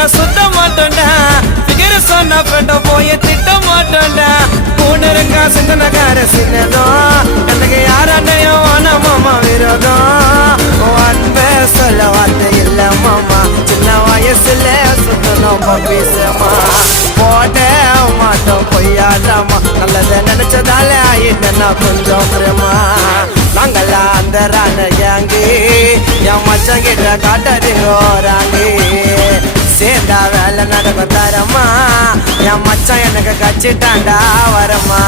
போயா சுத்த மாட்டோண்டா பிகர சொன்ன ஃப்ரெண்ட போய திட்ட மாட்டோண்டா பூனருங்க சிந்தனக்கார சின்னதும் எனக்கு யாராண்டையும் ஆனா மாமா விரோதம் அன்பே சொல்ல வார்த்தை இல்ல மாமா சின்ன வயசுல சுத்தணும் பப்பீசமா போட மாட்டோம் பொய்யாடாமா நல்லத நினைச்சதால ஆயிட்டேன்னா கொஞ்சம் பிரமா நாங்களா அந்த ராண ஏங்கி என் மச்சம் கிட்ட காட்டாதீங்க சேர்ந்தா வேலை நடக்கும் தரமா என் மச்சான் எனக்கு கச்சிட்டாண்டா வரமா